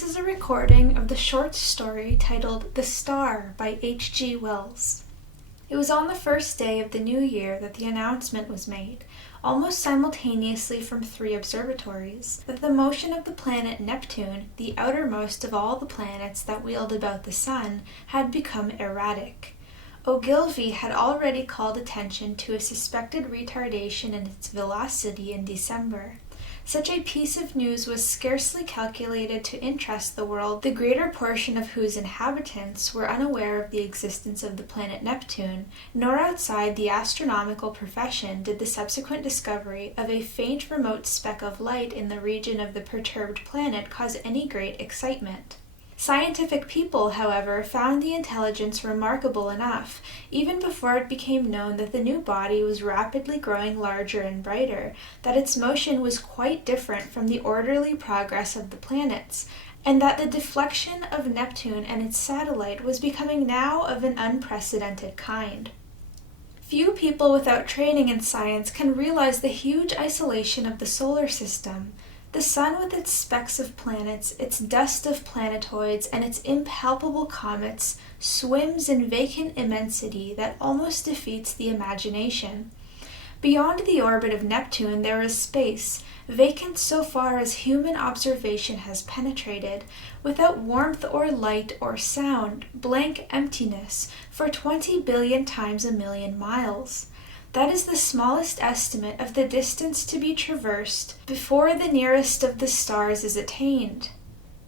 This is a recording of the short story titled The Star by H.G. Wells. It was on the first day of the new year that the announcement was made, almost simultaneously from 3 observatories, that the motion of the planet Neptune, the outermost of all the planets that wheeled about the sun, had become erratic. Ogilvy had already called attention to a suspected retardation in its velocity in December. Such a piece of news was scarcely calculated to interest the world, the greater portion of whose inhabitants were unaware of the existence of the planet Neptune, nor outside the astronomical profession did the subsequent discovery of a faint remote speck of light in the region of the perturbed planet cause any great excitement. Scientific people, however, found the intelligence remarkable enough, even before it became known that the new body was rapidly growing larger and brighter, that its motion was quite different from the orderly progress of the planets, and that the deflection of Neptune and its satellite was becoming now of an unprecedented kind. Few people without training in science can realize the huge isolation of the solar system. The sun with its specks of planets, its dust of planetoids, and its impalpable comets swims in vacant immensity that almost defeats the imagination. Beyond the orbit of Neptune there is space, vacant so far as human observation has penetrated, without warmth or light or sound, blank emptiness, for 20 billion times a million miles. That is the smallest estimate of the distance to be traversed before the nearest of the stars is attained,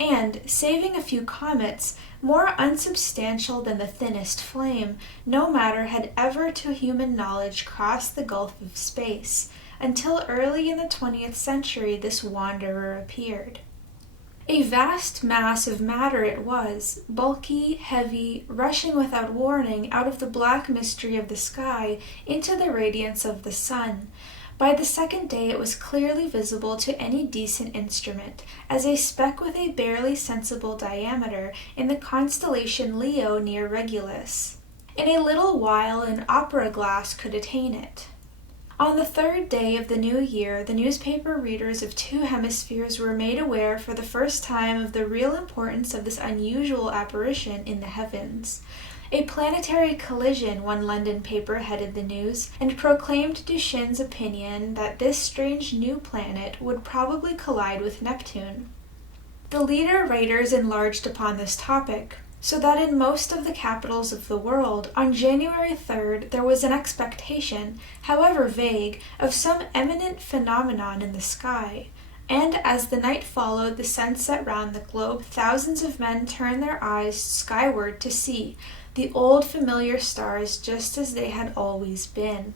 and, saving a few comets, more unsubstantial than the thinnest flame, no matter had ever to human knowledge crossed the gulf of space, until early in the 20th century this wanderer appeared. A vast mass of matter it was, bulky, heavy, rushing without warning out of the black mystery of the sky into the radiance of the sun. By the second day it was clearly visible to any decent instrument, as a speck with a barely sensible diameter in the constellation Leo near Regulus. In a little while an opera glass could attain it. On the 3rd day of the new year, the newspaper readers of 2 hemispheres were made aware for the first time of the real importance of this unusual apparition in the heavens. A planetary collision, one London paper headed the news, and proclaimed Duchenne's opinion that this strange new planet would probably collide with Neptune. The leader writers enlarged upon this topic, so that in most of the capitals of the world, on January 3rd, there was an expectation, however vague, of some eminent phenomenon in the sky. And as the night followed the sunset round the globe, thousands of men turned their eyes skyward to see the old familiar stars just as they had always been.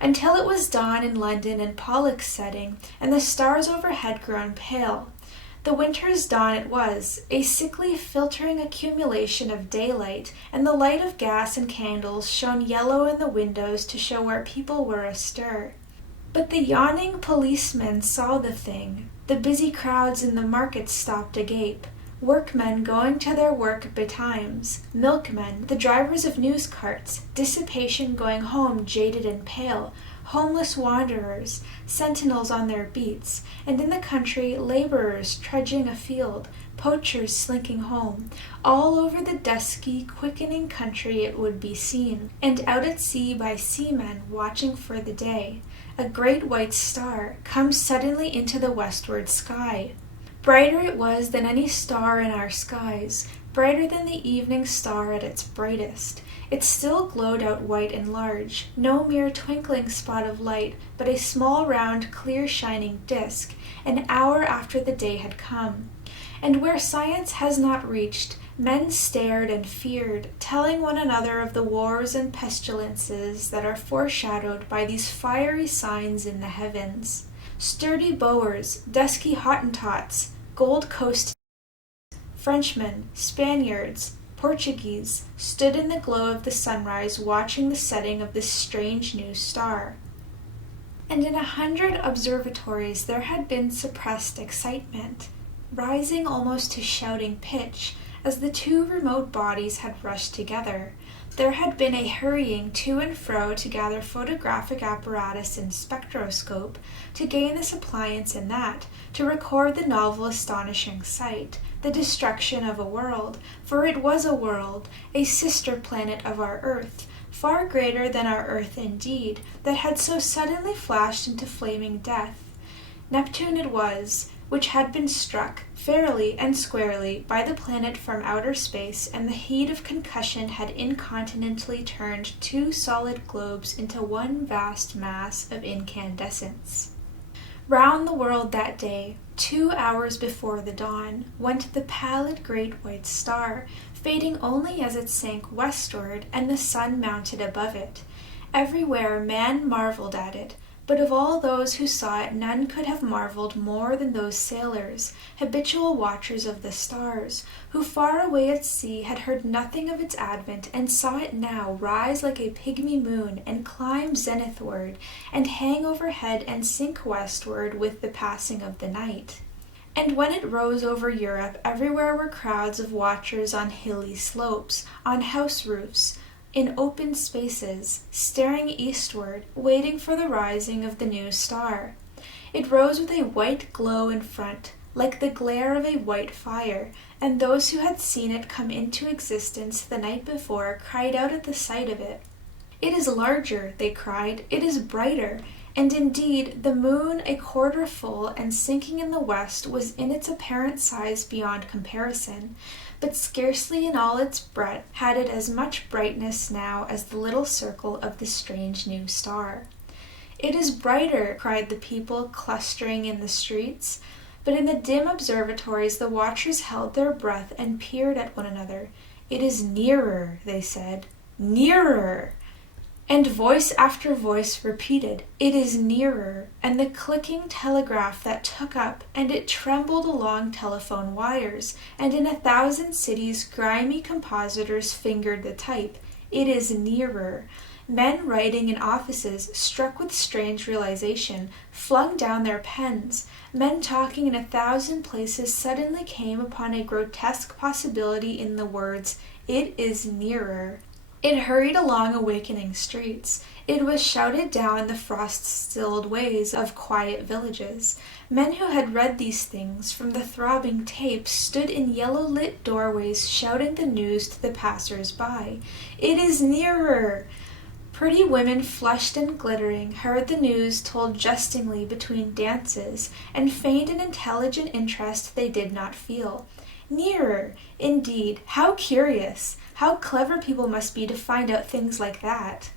Until it was dawn in London and Pollux setting, and the stars overhead grown pale. The winter's dawn it was, a sickly filtering accumulation of daylight, and the light of gas and candles shone yellow in the windows to show where people were astir. But the yawning policemen saw the thing, the busy crowds in the markets stopped agape, workmen going to their work betimes, milkmen, the drivers of news carts, dissipation going home jaded and pale, homeless wanderers, sentinels on their beats, and in the country laborers trudging afield, poachers slinking home. All over the dusky, quickening country it would be seen, and out at sea by seamen watching for the day. A great white star comes suddenly into the westward sky. Brighter it was than any star in our skies, brighter than the evening star at its brightest. It still glowed out white and large, no mere twinkling spot of light, but a small round clear shining disk, an hour after the day had come. And where science has not reached, men stared and feared, telling one another of the wars and pestilences that are foreshadowed by these fiery signs in the heavens. Sturdy Boers, dusky Hottentots, Gold Coast Frenchmen, Spaniards, Portuguese, stood in the glow of the sunrise watching the setting of this strange new star. And in 100 observatories there had been suppressed excitement, rising almost to shouting pitch, as the 2 remote bodies had rushed together. There had been a hurrying to and fro to gather photographic apparatus and spectroscope, to gain this appliance and that, to record the novel astonishing sight, the destruction of a world, for it was a world, a sister planet of our Earth, far greater than our Earth indeed, that had so suddenly flashed into flaming death. Neptune it was, which had been struck, fairly and squarely, by the planet from outer space, and the heat of concussion had incontinently turned two solid globes into one vast mass of incandescence. Round the world that day, 2 hours before the dawn, went the pallid great white star, fading only as it sank westward and the sun mounted above it. Everywhere man marveled at it, but of all those who saw it none could have marveled more than those sailors, habitual watchers of the stars, who far away at sea had heard nothing of its advent and saw it now rise like a pygmy moon and climb zenithward and hang overhead and sink westward with the passing of the night. And when it rose over Europe, everywhere were crowds of watchers on hilly slopes, on house roofs, in open spaces, staring eastward, waiting for the rising of the new star. It rose with a white glow in front, like the glare of a white fire, and those who had seen it come into existence the night before cried out at the sight of it. "It is larger," they cried, "it is brighter," and indeed the moon, a quarter full and sinking in the west, was in its apparent size beyond comparison, but scarcely in all its breadth had it as much brightness now as the little circle of the strange new star. "It is brighter," cried the people clustering in the streets, but in the dim observatories the watchers held their breath and peered at one another. "It is nearer," they said, "nearer!" And voice after voice repeated, "It is nearer," and the clicking telegraph that took up, and it trembled along telephone wires, and in 1,000 cities grimy compositors fingered the type. "It is nearer." Men writing in offices, struck with strange realization, flung down their pens. Men talking in 1,000 places suddenly came upon a grotesque possibility in the words, "It is nearer." It hurried along awakening streets. It was shouted down the frost-stilled ways of quiet villages. Men who had read these things from the throbbing tapes stood in yellow-lit doorways shouting the news to the passers-by. "It is nearer!" Pretty women, flushed and glittering, heard the news told jestingly between dances, and feigned an intelligent interest they did not feel. Nearer! Indeed, how curious! How clever people must be to find out things like that!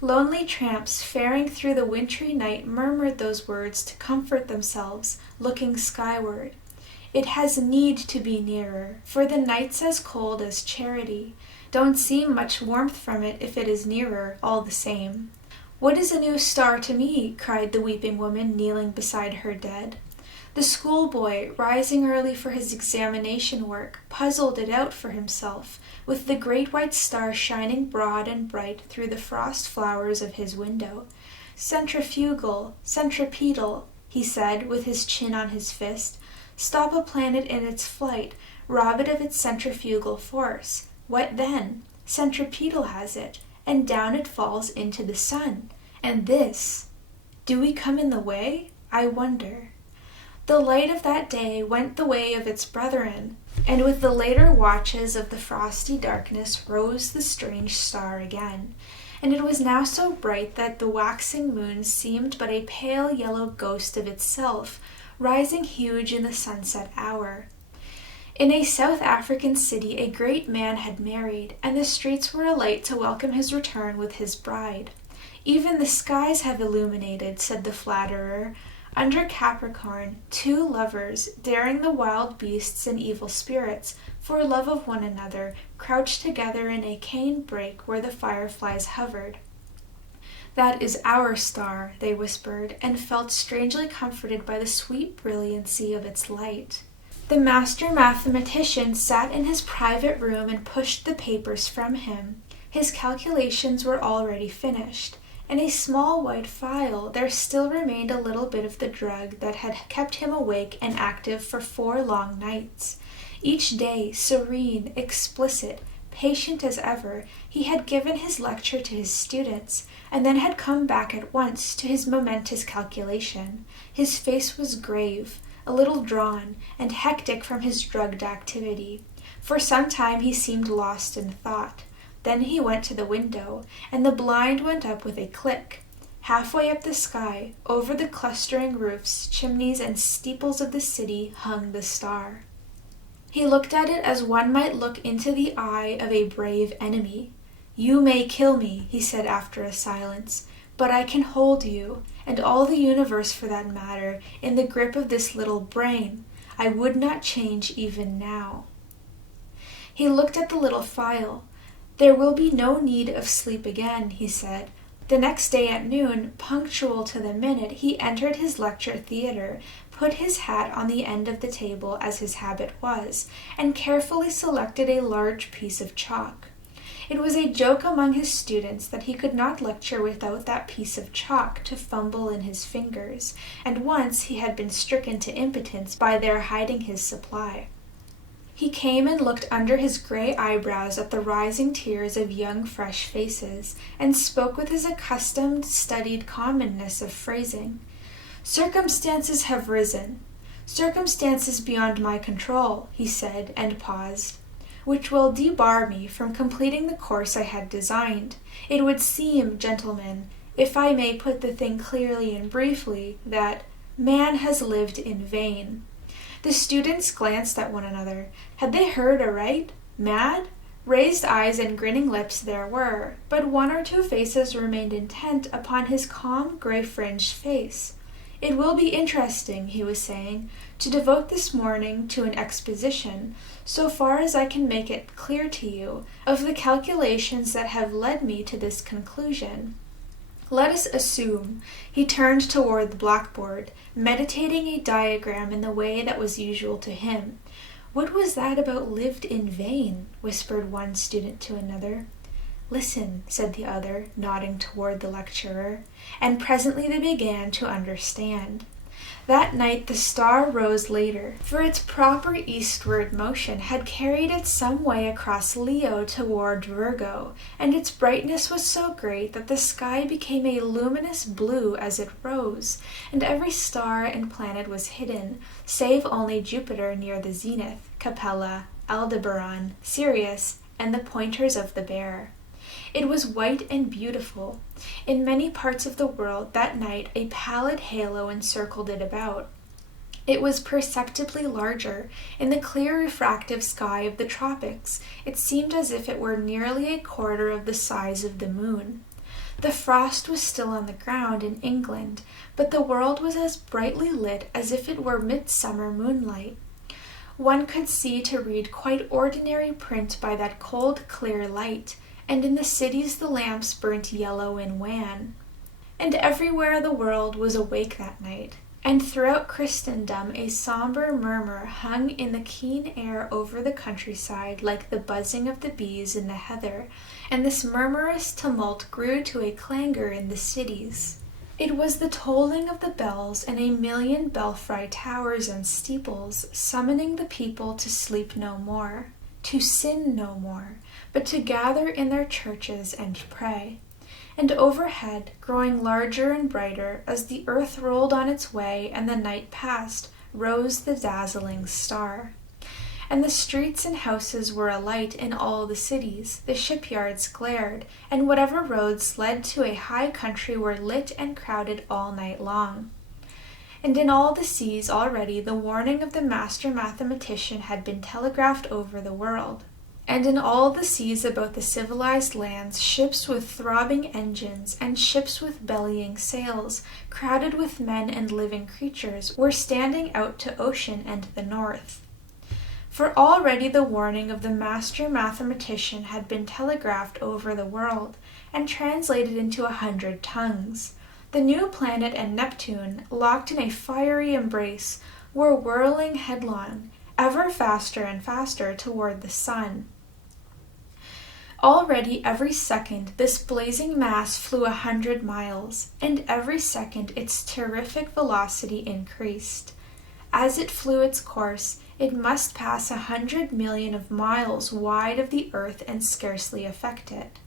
Lonely tramps faring through the wintry night murmured those words to comfort themselves, looking skyward. It has need to be nearer, for the night's as cold as charity. Don't see much warmth from it if it is nearer, all the same. "What is a new star to me?" cried the weeping woman kneeling beside her dead. The schoolboy, rising early for his examination work, puzzled it out for himself, with the great white star shining broad and bright through the frost flowers of his window. "Centrifugal, centripetal," he said, with his chin on his fist. "Stop a planet in its flight, rob it of its centrifugal force. What then? Centripetal has it, and down it falls into the sun. And this, do we come in the way? I wonder." The light of that day went the way of its brethren, and with the later watches of the frosty darkness rose the strange star again, and it was now so bright that the waxing moon seemed but a pale yellow ghost of itself, rising huge in the sunset hour. In a South African city a great man had married, and the streets were alight to welcome his return with his bride. "Even the skies have illuminated," said the flatterer. Under Capricorn, 2 lovers, daring the wild beasts and evil spirits, for love of one another, crouched together in a cane brake where the fireflies hovered. "That is our star," they whispered, and felt strangely comforted by the sweet brilliancy of its light. The master mathematician sat in his private room and pushed the papers from him. His calculations were already finished. In a small white phial there still remained a little bit of the drug that had kept him awake and active for 4 long nights. Each day, serene, explicit, patient as ever, he had given his lecture to his students, and then had come back at once to his momentous calculation. His face was grave. a little drawn and hectic from his drugged activity. For some time he seemed lost in thought. Then he went to the window, and the blind went up with a click. Halfway up the sky, over the clustering roofs, chimneys, and steeples of the city, hung the star. He looked at it as one might look into the eye of a brave enemy. "You may kill me," he said after a silence, "but I can hold you, and all the universe for that matter, in the grip of this little brain. I would not change even now." He looked at the little phial. "There will be no need of sleep again," he said. The next day at noon, punctual to the minute, he entered his lecture theatre, put his hat on the end of the table as his habit was, and carefully selected a large piece of chalk. It was a joke among his students that he could not lecture without that piece of chalk to fumble in his fingers, and once he had been stricken to impotence by their hiding his supply. He came and looked under his gray eyebrows at the rising tiers of young, fresh faces, and spoke with his accustomed, studied commonness of phrasing. "Circumstances have risen. Circumstances beyond my control," he said, and paused, "which will debar me from completing the course I had designed. It would seem, gentlemen, if I may put the thing clearly and briefly, that man has lived in vain." The students glanced at one another. Had they heard aright? Mad? Raised eyes and grinning lips there were, but one or two faces remained intent upon his calm, gray-fringed face. "It will be interesting," he was saying, "to devote this morning to an exposition, so far as I can make it clear to you, of the calculations that have led me to this conclusion. Let us assume," he turned toward the blackboard, meditating a diagram in the way that was usual to him. "What was that about lived in vain?" whispered one student to another. "Listen," said the other, nodding toward the lecturer, and presently they began to understand. That night the star rose later, for its proper eastward motion had carried it some way across Leo toward Virgo, and its brightness was so great that the sky became a luminous blue as it rose, and every star and planet was hidden, save only Jupiter near the zenith, Capella, Aldebaran, Sirius, and the pointers of the Bear. It was white and beautiful. In many parts of the world that night a pallid halo encircled it about. It was perceptibly larger. In the clear refractive sky of the tropics, it seemed as if it were nearly a quarter of the size of the moon. The frost was still on the ground in England, but the world was as brightly lit as if it were midsummer moonlight. One could see to read quite ordinary print by that cold, clear light, and in the cities the lamps burnt yellow and wan. And everywhere the world was awake that night, and throughout Christendom a somber murmur hung in the keen air over the countryside like the buzzing of the bees in the heather, and this murmurous tumult grew to a clangor in the cities. It was the tolling of the bells in a million belfry towers and steeples, summoning the people to sleep no more, to sin no more, but to gather in their churches and pray. And overhead, growing larger and brighter, as the earth rolled on its way and the night passed, rose the dazzling star. And the streets and houses were alight in all the cities, the shipyards glared, and whatever roads led to a high country were lit and crowded all night long. And in all the seas already the warning of the master mathematician had been telegraphed over the world. And in all the seas about the civilized lands, ships with throbbing engines and ships with bellying sails, crowded with men and living creatures, were standing out to ocean and the north. For already the warning of the master mathematician had been telegraphed over the world, and translated into 100 tongues. The new planet and Neptune, locked in a fiery embrace, were whirling headlong, ever faster and faster toward the sun. Already every second this blazing mass flew 100 miles, and every second its terrific velocity increased. As it flew its course, it must pass 100 million of miles wide of the earth and scarcely affect it.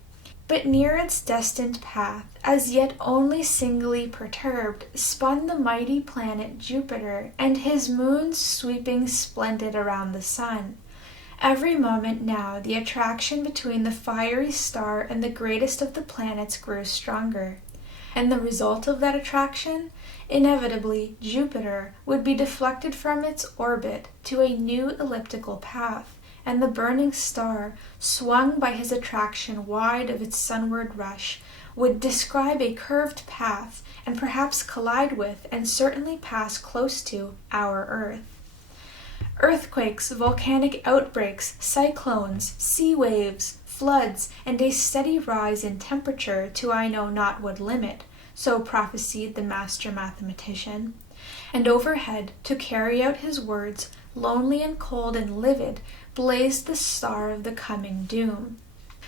But near its destined path, as yet only singly perturbed, spun the mighty planet Jupiter, and his moons sweeping splendid around the sun. Every moment now the attraction between the fiery star and the greatest of the planets grew stronger. And the result of that attraction? Inevitably, Jupiter would be deflected from its orbit to a new elliptical path, and the burning star, swung by his attraction wide of its sunward rush, would describe a curved path and perhaps collide with, and certainly pass close to, our Earth. Earthquakes, volcanic outbreaks, cyclones, sea waves, floods, and a steady rise in temperature to I know not what limit, so prophesied the master mathematician. And overhead, to carry out his words, lonely and cold and livid, blazed the star of the coming doom.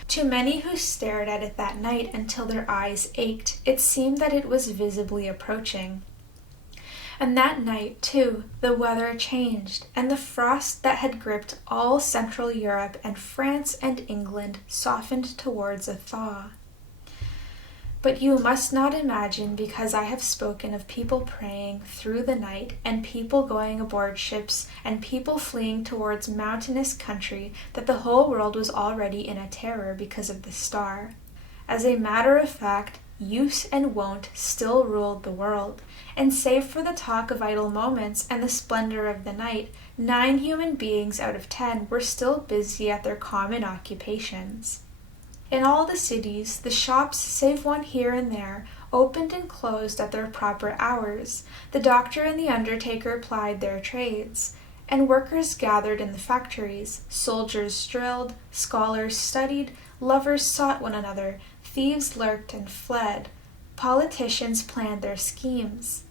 To many who stared at it that night until their eyes ached, it seemed that it was visibly approaching. And that night, too, the weather changed, and the frost that had gripped all Central Europe and France and England softened towards a thaw. But you must not imagine, because I have spoken of people praying through the night, and people going aboard ships, and people fleeing towards mountainous country, that the whole world was already in a terror because of the star. As a matter of fact, use and wont still ruled the world, and save for the talk of idle moments and the splendor of the night, 9 human beings out of 10 were still busy at their common occupations. In all the cities, the shops, save one here and there, opened and closed at their proper hours. The doctor and the undertaker plied their trades, and workers gathered in the factories. Soldiers drilled, scholars studied, lovers sought one another, thieves lurked and fled, politicians planned their schemes.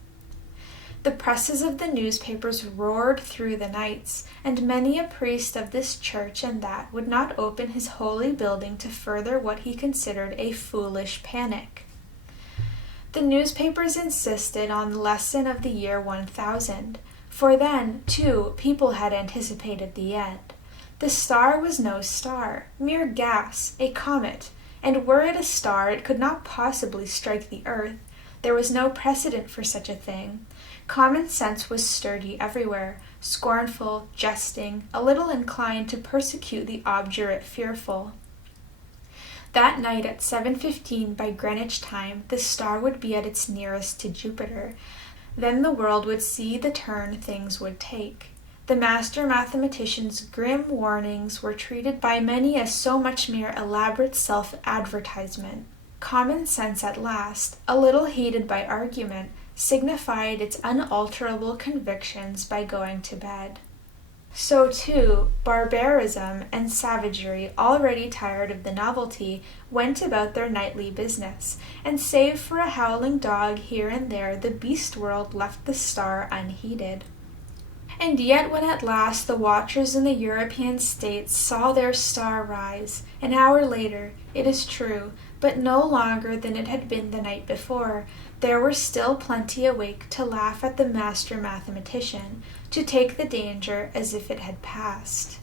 The presses of the newspapers roared through the nights, and many a priest of this church and that would not open his holy building to further what he considered a foolish panic. The newspapers insisted on the lesson of the year 1000, for then, too, people had anticipated the end. The star was no star, mere gas, a comet, and were it a star, it could not possibly strike the earth. There was no precedent for such a thing. Common sense was sturdy everywhere, scornful, jesting, a little inclined to persecute the obdurate fearful. That night at 7:15 by Greenwich time, the star would be at its nearest to Jupiter. Then the world would see the turn things would take. The master mathematician's grim warnings were treated by many as so much mere elaborate self-advertisement. Common sense at last, a little heated by argument, signified its unalterable convictions by going to bed. So too, barbarism and savagery, already tired of the novelty, went about their nightly business, and save for a howling dog here and there, the beast world left the star unheeded. And yet when at last the watchers in the European states saw their star rise, an hour later, it is true, but no longer than it had been the night before, there were still plenty awake to laugh at the master mathematician, to take the danger as if it had passed.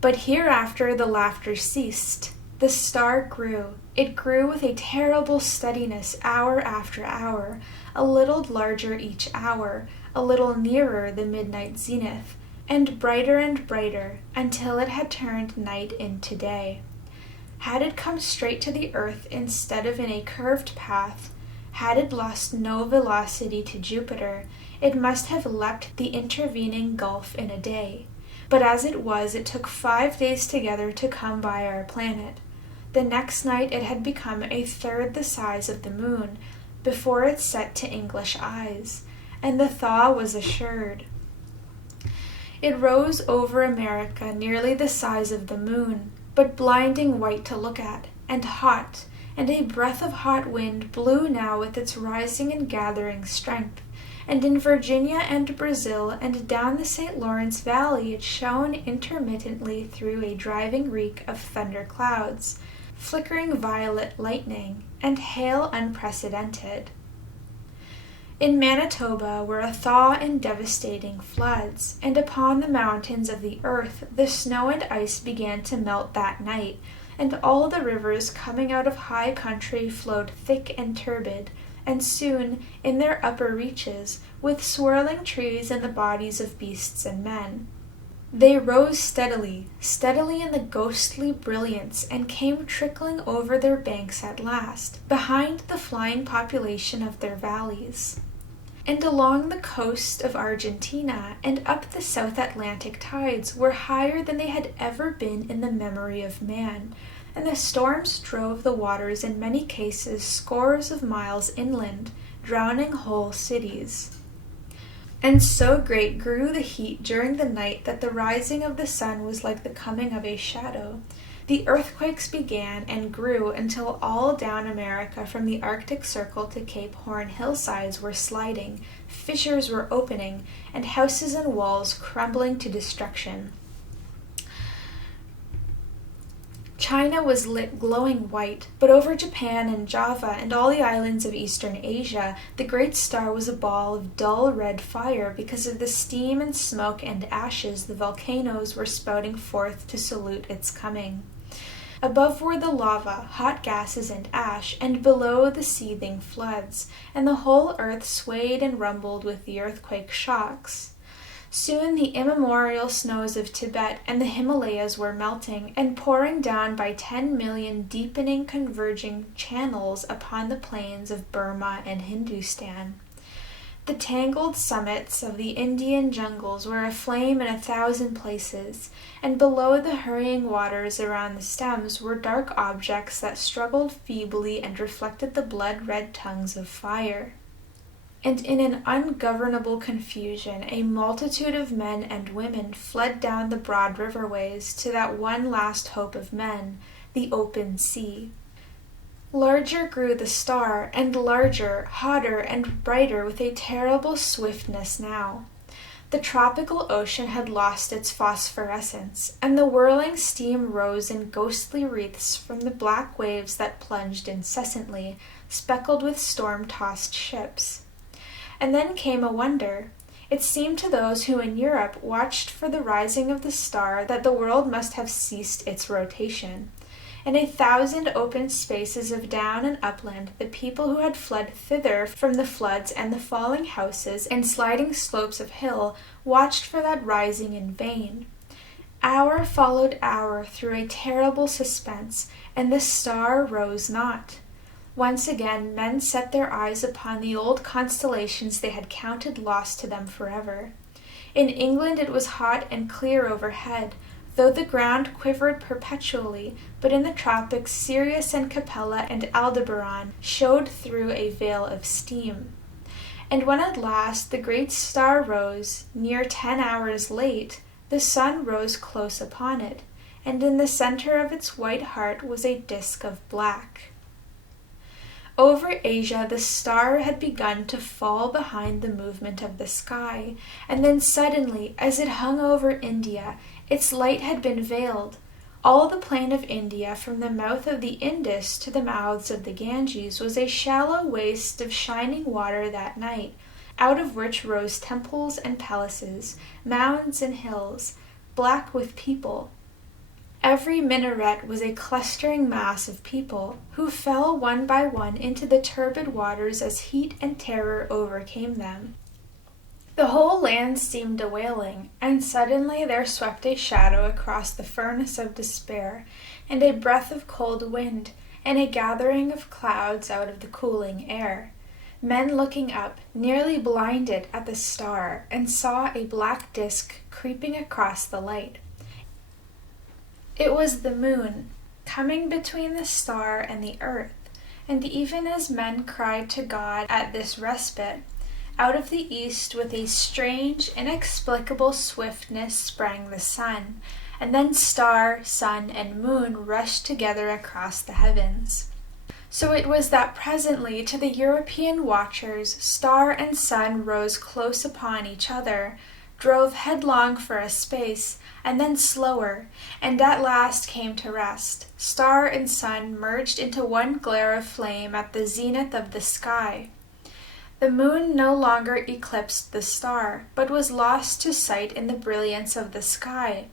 But hereafter the laughter ceased. The star grew. It grew with a terrible steadiness hour after hour, a little larger each hour, a little nearer the midnight zenith, and brighter, until it had turned night into day. Had it come straight to the earth instead of in a curved path, had it lost no velocity to Jupiter, it must have leapt the intervening gulf in a day. But as it was, it took 5 days together to come by our planet. The next night it had become a third the size of the moon, before it set to English eyes, and the thaw was assured. It rose over America nearly the size of the moon, but blinding white to look at, and hot, and a breath of hot wind blew now with its rising and gathering strength, and in Virginia and Brazil and down the St. Lawrence Valley it shone intermittently through a driving reek of thunder clouds, flickering violet lightning, and hail unprecedented. In Manitoba were a thaw and devastating floods, and upon the mountains of the earth the snow and ice began to melt that night, and all the rivers coming out of high country flowed thick and turbid, and soon, in their upper reaches, with swirling trees and the bodies of beasts and men. They rose steadily, steadily in the ghostly brilliance, and came trickling over their banks at last, behind the flying population of their valleys. And along the coast of Argentina and up the South Atlantic tides were higher than they had ever been in the memory of man, and the storms drove the waters in many cases scores of miles inland, drowning whole cities. And so great grew the heat during the night that the rising of the sun was like the coming of a shadow. The earthquakes began and grew until all down America from the Arctic Circle to Cape Horn hillsides were sliding, fissures were opening, and houses and walls crumbling to destruction. China was lit glowing white, but over Japan and Java and all the islands of Eastern Asia, the great star was a ball of dull red fire because of the steam and smoke and ashes the volcanoes were spouting forth to salute its coming. Above were the lava, hot gases and ash, and below the seething floods, and the whole earth swayed and rumbled with the earthquake shocks. Soon the immemorial snows of Tibet and the Himalayas were melting and pouring down by 10 million deepening, converging channels upon the plains of Burma and Hindustan. The tangled summits of the Indian jungles were aflame in 1,000 places, and below the hurrying waters around the stems were dark objects that struggled feebly and reflected the blood-red tongues of fire. And in an ungovernable confusion, a multitude of men and women fled down the broad riverways to that one last hope of men, the open sea. Larger grew the star, and larger, hotter, and brighter with a terrible swiftness now. The tropical ocean had lost its phosphorescence, and the whirling steam rose in ghostly wreaths from the black waves that plunged incessantly, speckled with storm-tossed ships. And then came a wonder. It seemed to those who in Europe watched for the rising of the star that the world must have ceased its rotation. In 1,000 open spaces of down and upland, the people who had fled thither from the floods and the falling houses and sliding slopes of hill watched for that rising in vain. Hour followed hour through a terrible suspense, and the star rose not. Once again, men set their eyes upon the old constellations they had counted lost to them forever. In England it was hot and clear overhead, though the ground quivered perpetually, but in the tropics Sirius and Capella and Aldebaran showed through a veil of steam. And when at last the great star rose, near 10 hours late, the sun rose close upon it, and in the center of its white heart was a disk of black. Over Asia the star had begun to fall behind the movement of the sky, and then suddenly, as it hung over India, its light had been veiled. All the plain of India, from the mouth of the Indus to the mouths of the Ganges, was a shallow waste of shining water that night, out of which rose temples and palaces, mounds and hills, black with people. Every minaret was a clustering mass of people, who fell one by one into the turbid waters as heat and terror overcame them. The whole land seemed a wailing, and suddenly there swept a shadow across the furnace of despair, and a breath of cold wind, and a gathering of clouds out of the cooling air. Men looking up, nearly blinded at the star, and saw a black disk creeping across the light. It was the moon, coming between the star and the earth, and even as men cried to God at this respite, out of the east with a strange, inexplicable swiftness sprang the sun, and then star, sun, and moon rushed together across the heavens. So it was that presently to the European watchers star and sun rose close upon each other, drove headlong for a space, and then slower, and at last came to rest. Star and sun merged into one glare of flame at the zenith of the sky. The moon no longer eclipsed the star, but was lost to sight in the brilliance of the sky.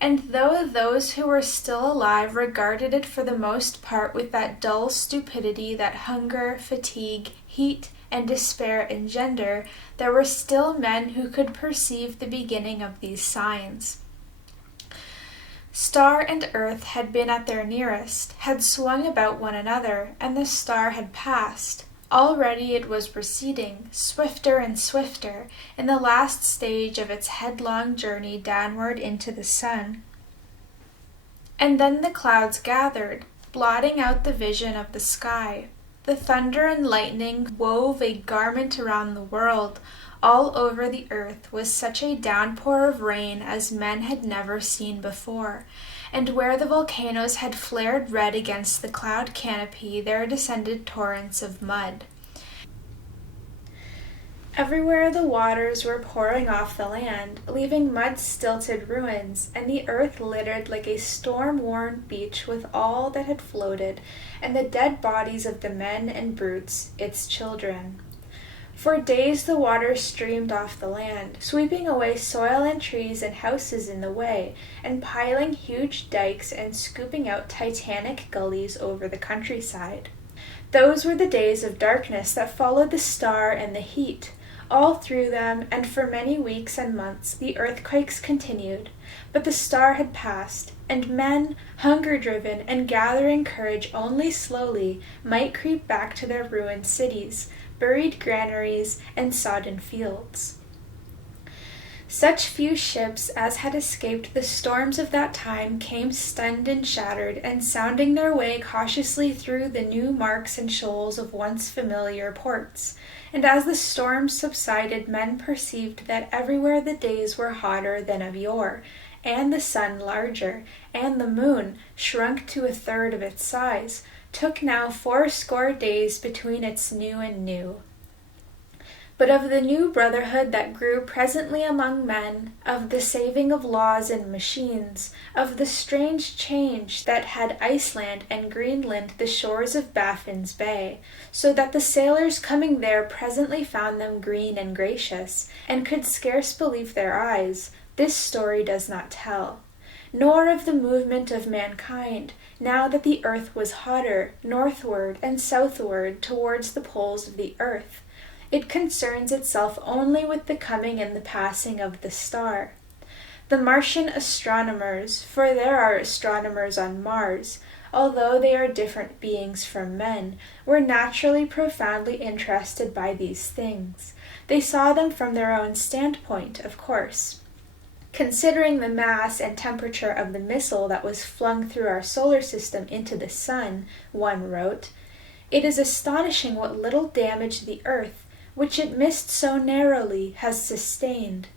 And though those who were still alive regarded it for the most part with that dull stupidity that hunger, fatigue, heat, and despair engender, there were still men who could perceive the beginning of these signs. Star and earth had been at their nearest, had swung about one another, and the star had passed. Already it was receding, swifter and swifter, in the last stage of its headlong journey downward into the sun. And then the clouds gathered, blotting out the vision of the sky. The thunder and lightning wove a garment around the world. All over the earth was such a downpour of rain as men had never seen before, and where the volcanoes had flared red against the cloud canopy there descended torrents of mud. Everywhere the waters were pouring off the land, leaving mud-stilted ruins, and the earth littered like a storm-worn beach with all that had floated, and the dead bodies of the men and brutes, its children. For days the waters streamed off the land, sweeping away soil and trees and houses in the way, and piling huge dikes and scooping out titanic gullies over the countryside. Those were the days of darkness that followed the star and the heat. All through them, and for many weeks and months, the earthquakes continued. But the star had passed, and men, hunger-driven and gathering courage only slowly, might creep back to their ruined cities, buried granaries, and sodden fields. Such few ships as had escaped the storms of that time came stunned and shattered, and sounding their way cautiously through the new marks and shoals of once familiar ports. And as the storms subsided, men perceived that everywhere the days were hotter than of yore, and the sun larger, and the moon, shrunk to 1/3 of its size, took now 80 days between its new and new. But of the new brotherhood that grew presently among men, of the saving of laws and machines, of the strange change that had Iceland and Greenland the shores of Baffin's Bay, so that the sailors coming there presently found them green and gracious, and could scarce believe their eyes, this story does not tell. Nor of the movement of mankind, now that the earth was hotter, northward and southward towards the poles of the earth. It concerns itself only with the coming and the passing of the star. The Martian astronomers, for there are astronomers on Mars, although they are different beings from men, were naturally profoundly interested by these things. They saw them from their own standpoint, of course. Considering the mass and temperature of the missile that was flung through our solar system into the sun, one wrote, "It is astonishing what little damage the earth, which it missed so narrowly, has sustained.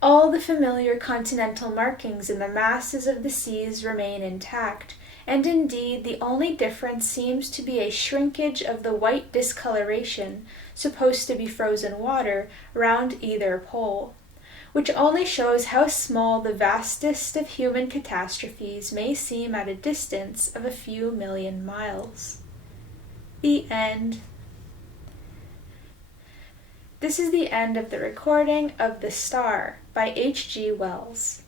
All the familiar continental markings in the masses of the seas remain intact, and indeed the only difference seems to be a shrinkage of the white discoloration, supposed to be frozen water, round either pole, which only shows how small the vastest of human catastrophes may seem at a distance of a few million miles." The end. This is the end of the recording of The Star by H.G. Wells.